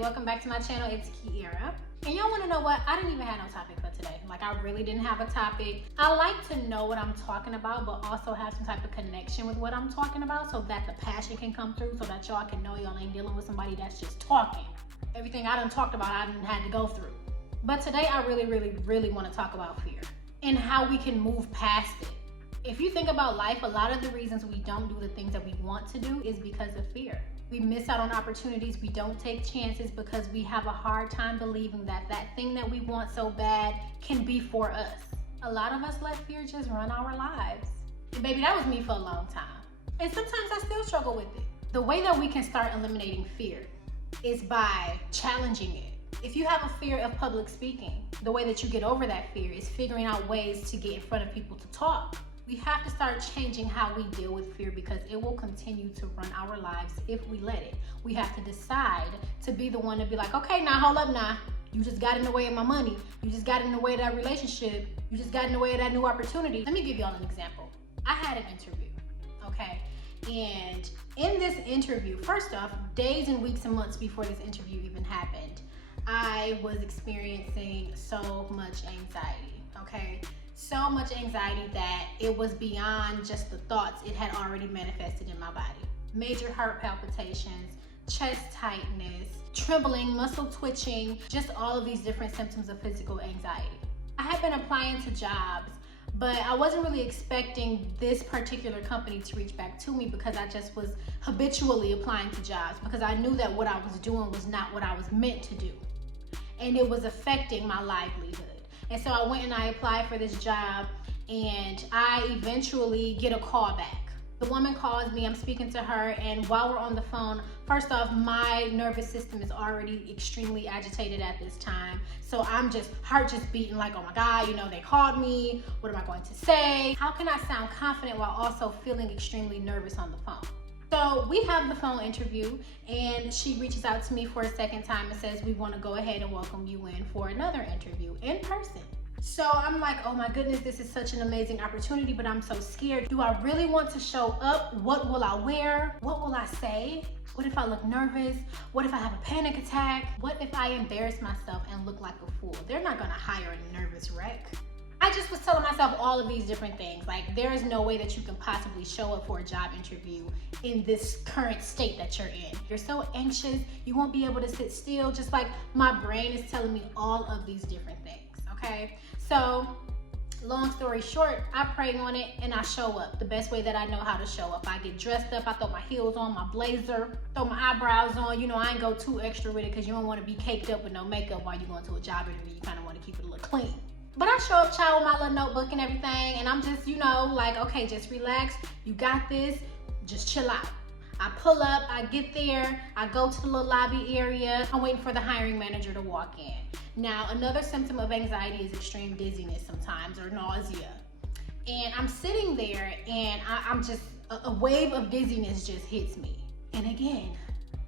welcome back to my channel. It's Kiera. And y'all want to know what? I didn't even have no topic for today. Like, I really didn't have a topic. I like to know what I'm talking about, but also have some type of connection with what I'm talking about so that the passion can come through, so that y'all can know y'all ain't dealing with somebody that's just talking. Everything I done talked about, I done had to go through. But today I really want to talk about fear and how we can move past it. If you think about life, a lot of the reasons we don't do the things that we want to do is because of fear. We miss out on opportunities, we don't take chances because we have a hard time believing that that thing that we want so bad can be for us. A lot of us let fear just run our lives. And baby, that was me for a long time. And sometimes I still struggle with it. The way that we can start eliminating fear is by challenging it. If you have a fear of public speaking, the way that you get over that fear is figuring out ways to get in front of people to talk. We have to start changing how we deal with fear because it will continue to run our lives if we let it. We have to decide to be the one to be like, okay, now hold up now. You just got in the way of my money. You just got in the way of that relationship. You just got in the way of that new opportunity. Let me give y'all an example. I had an interview, okay? And in this interview, first off, days and weeks and months before this interview even happened, I was experiencing so much anxiety, okay? So much anxiety that it was beyond just the thoughts, it had already manifested in my body. Major heart palpitations, chest tightness, trembling, muscle twitching, just all of these different symptoms of physical anxiety. I had been applying to jobs, but I wasn't really expecting this particular company to reach back to me because I just was habitually applying to jobs because I knew that what I was doing was not what I was meant to do. And it was affecting my livelihood. And so I went and I applied for this job and I eventually get a call back. The woman calls me, I'm speaking to her, and while we're on the phone, first off, my nervous system is already extremely agitated at this time. So I'm heart just beating like, oh my God, you know, they called me, what am I going to say? How can I sound confident while also feeling extremely nervous on the phone? So we have the phone interview and she reaches out to me for a second time and says, we want to go ahead and welcome you in for another interview in person. So I'm like, oh my goodness, this is such an amazing opportunity, but I'm so scared. Do I really want to show up? What will I wear? What will I say? What if I look nervous? What if I have a panic attack? What if I embarrass myself and look like a fool? They're not gonna hire a nervous wreck. I just was telling myself all of these different things. Like, there is no way that you can possibly show up for a job interview in this current state that you're in. You're so anxious, you won't be able to sit still. Just like my brain is telling me all of these different things, okay? So, long story short, I pray on it and I show up the best way that I know how to show up. I get dressed up, I throw my heels on, my blazer, throw my eyebrows on. You know, I ain't go too extra with it because you don't want to be caked up with no makeup while you're going to a job interview. You kind of want to keep it a little clean. But I show up, child, with my little notebook and everything, and I'm just, you know, like, okay, just relax. You got this. Just chill out. I pull up, I get there, I go to the little lobby area. I'm waiting for the hiring manager to walk in. Now, another symptom of anxiety is extreme dizziness sometimes, or nausea. And I'm sitting there, and I'm just, a wave of dizziness just hits me. And again,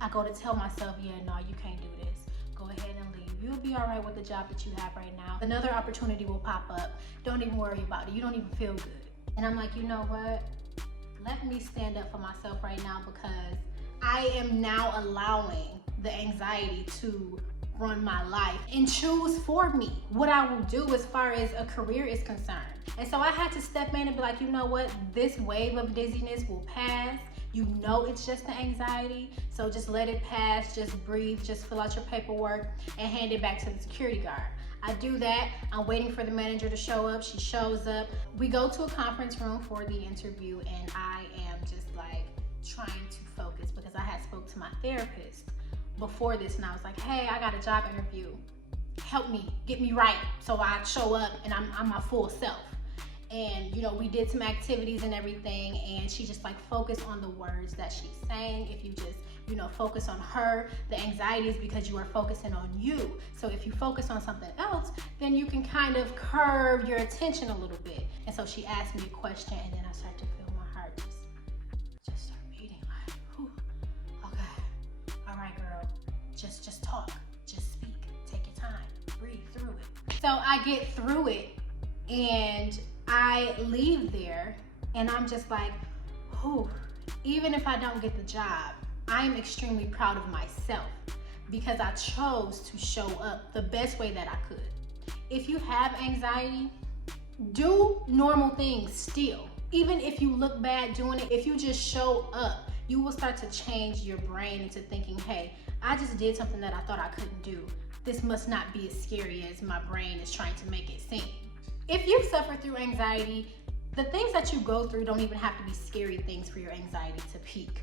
I go to tell myself, yeah, no, you can't do this. Go ahead and leave. You'll be all right with the job that you have right now. Another opportunity will pop up. Don't even worry about it. You don't even feel good. And I'm like, you know what? Let me stand up for myself right now because I am now allowing the anxiety to run my life and choose for me what I will do as far as a career is concerned. And so I had to step in and be like, you know what? This wave of dizziness will pass. You know it's just the anxiety, so just let it pass, just breathe, just fill out your paperwork and hand it back to the security guard. I do that, I'm waiting for the manager to show up, she shows up. We go to a conference room for the interview and I am just like trying to focus because I had spoke to my therapist before this and I was like, hey, I got a job interview. Help me, get me right so I show up and I'm my full self. And, you know, we did some activities and everything, and she just like focused on the words that she's saying. If you just, you know, focus on her, the anxiety is because you are focusing on you. So if you focus on something else, then you can kind of curve your attention a little bit. And so she asked me a question, and then I started to feel my heart just start beating like, whew, okay, all right, girl, just talk, just speak, take your time, breathe through it. So I get through it, and I leave there and I'm just like, whew, even if I don't get the job, I'm extremely proud of myself because I chose to show up the best way that I could. If you have anxiety, do normal things still. Even if you look bad doing it, if you just show up, you will start to change your brain into thinking, hey, I just did something that I thought I couldn't do. This must not be as scary as my brain is trying to make it seem. If you suffer through anxiety, the things that you go through don't even have to be scary things for your anxiety to peak.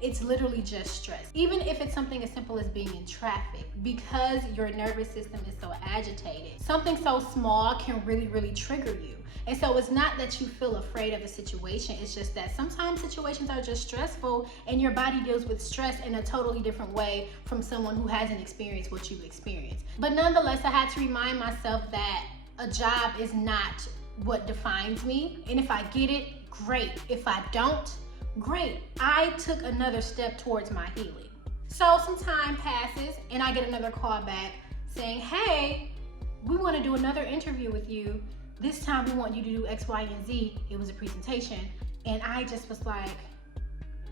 It's literally just stress. Even if it's something as simple as being in traffic, because your nervous system is so agitated, something so small can really trigger you. And so it's not that you feel afraid of a situation, it's just that sometimes situations are just stressful and your body deals with stress in a totally different way from someone who hasn't experienced what you've experienced. But nonetheless, I had to remind myself that a job is not what defines me. And if I get it, great. If I don't, great. I took another step towards my healing. So some time passes and I get another call back saying, hey, we want to do another interview with you. This time we want you to do X, Y, and Z. It was a presentation. And I just was like,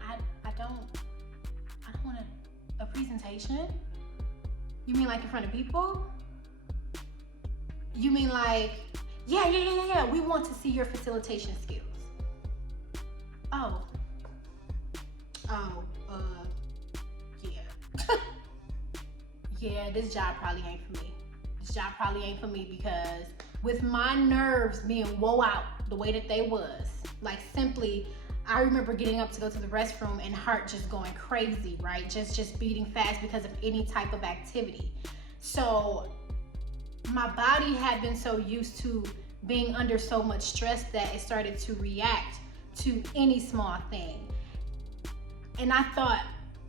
I don't want a presentation? You mean like in front of people? You mean like, yeah, we want to see your facilitation skills. Yeah. Yeah, this job probably ain't for me. This job probably ain't for me because with my nerves being woe out the way that they was, like simply, I remember getting up to go to the restroom and heart just going crazy, right? Just beating fast because of any type of activity. So my body had been so used to being under so much stress that it started to react to any small thing. And I thought,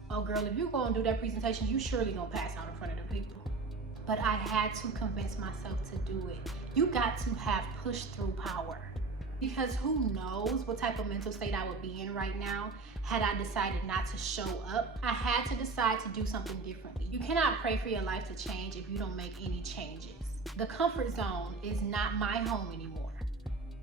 oh girl, if you're gonna do that presentation, you surely gonna pass out in front of the people. But I had to convince myself to do it. You got to have push through power. Because who knows what type of mental state I would be in right now had I decided not to show up. I had to decide to do something differently. You cannot pray for your life to change if you don't make any changes. The comfort zone is not my home anymore.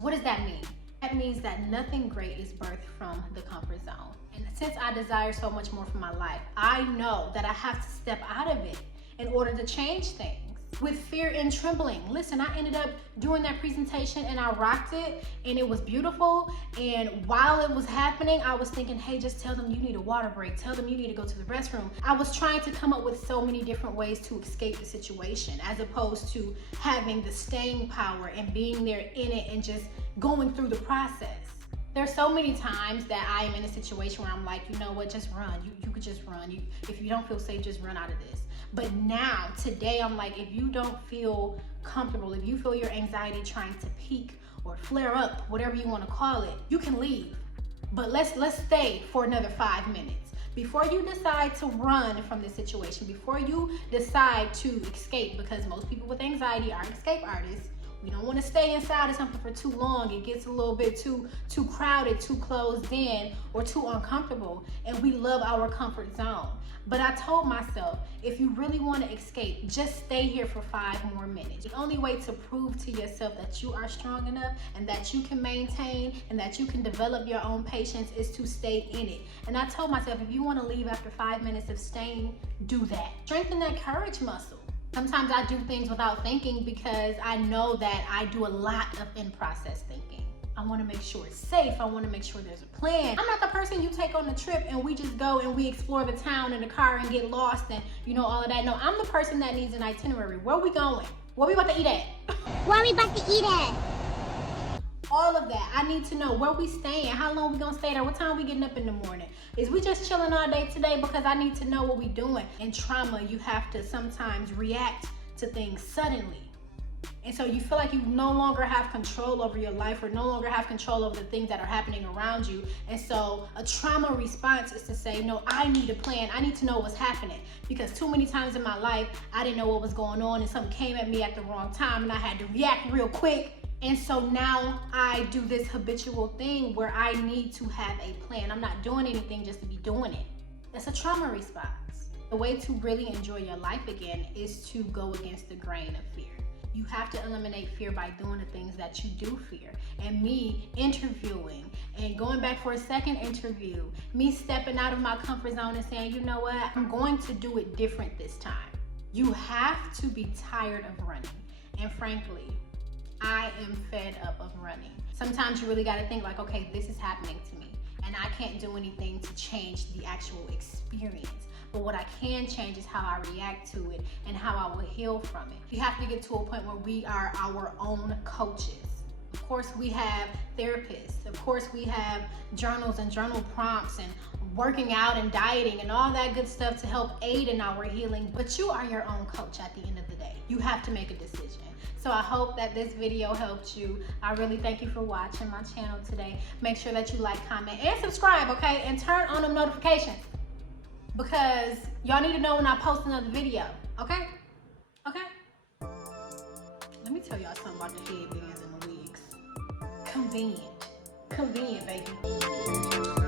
What does that mean? That means that nothing great is birthed from the comfort zone. And since I desire so much more for my life, I know that I have to step out of it in order to change things. With fear and trembling. Listen, I ended up doing that presentation and I rocked it and it was beautiful. And while it was happening, I was thinking, hey, just tell them you need a water break. Tell them you need to go to the restroom. I was trying to come up with so many different ways to escape the situation as opposed to having the staying power and being there in it and just going through the process. There's so many times that I am in a situation where I'm like, you know what, just run. You could just run. If you don't feel safe, just run out of this. But now, today, I'm like, if you don't feel comfortable, if you feel your anxiety trying to peak or flare up, whatever you want to call it, you can leave. But let's stay for another 5 minutes. Before you decide to run from the situation, before you decide to escape, because most people with anxiety are escape artists, we don't want to stay inside of something for too long. It gets a little bit too crowded, too closed in, or too uncomfortable. And we love our comfort zone. But I told myself, if you really want to escape, just stay here for 5 more minutes. The only way to prove to yourself that you are strong enough and that you can maintain and that you can develop your own patience is to stay in it. And I told myself, if you want to leave after 5 minutes of staying, do that. Strengthen that courage muscle. Sometimes I do things without thinking because I know that I do a lot of in-process thinking. I want to make sure it's safe. I want to make sure there's a plan. I'm not the person you take on the trip and we just go and we explore the town in the car and get lost and all of that. No, I'm the person that needs an itinerary. Where are we going? Where we about to eat at? Where we about to eat at? All of that. I need to know where we staying, how long we gonna stay there, what time we getting up in the morning. Is we just chilling all day today? Because I need to know what we doing. In trauma, you have to sometimes react to things suddenly. And so you feel like you no longer have control over your life or no longer have control over the things that are happening around you. And so a trauma response is to say, no, I need a plan. I need to know what's happening. Because too many times in my life, I didn't know what was going on and something came at me at the wrong time and I had to react real quick. And so now I do this habitual thing where I need to have a plan. I'm not doing anything just to be doing it. That's a trauma response. The way to really enjoy your life again is to go against the grain of fear. You have to eliminate fear by doing the things that you do fear. And me interviewing and going back for a second interview, me stepping out of my comfort zone and saying, you know what, I'm going to do it different this time. You have to be tired of running. And frankly, I am fed up of running. Sometimes you really got to think like, okay, this is happening to me and I can't do anything to change the actual experience. But what I can change is how I react to it and how I will heal from it. You have to get to a point where we are our own coaches. Of course, we have therapists. Of course, we have journals and journal prompts and working out and dieting and all that good stuff to help aid in our healing. But you are your own coach at the end of the day. You have to make a decision. So I hope that this video helped you. I really thank you for watching my channel today. Make sure that you like, comment, and subscribe, okay? And turn on them notifications, because y'all need to know when I post another video, okay? Okay? Let me tell y'all something about the headbands and the wigs. Convenient. Convenient, baby.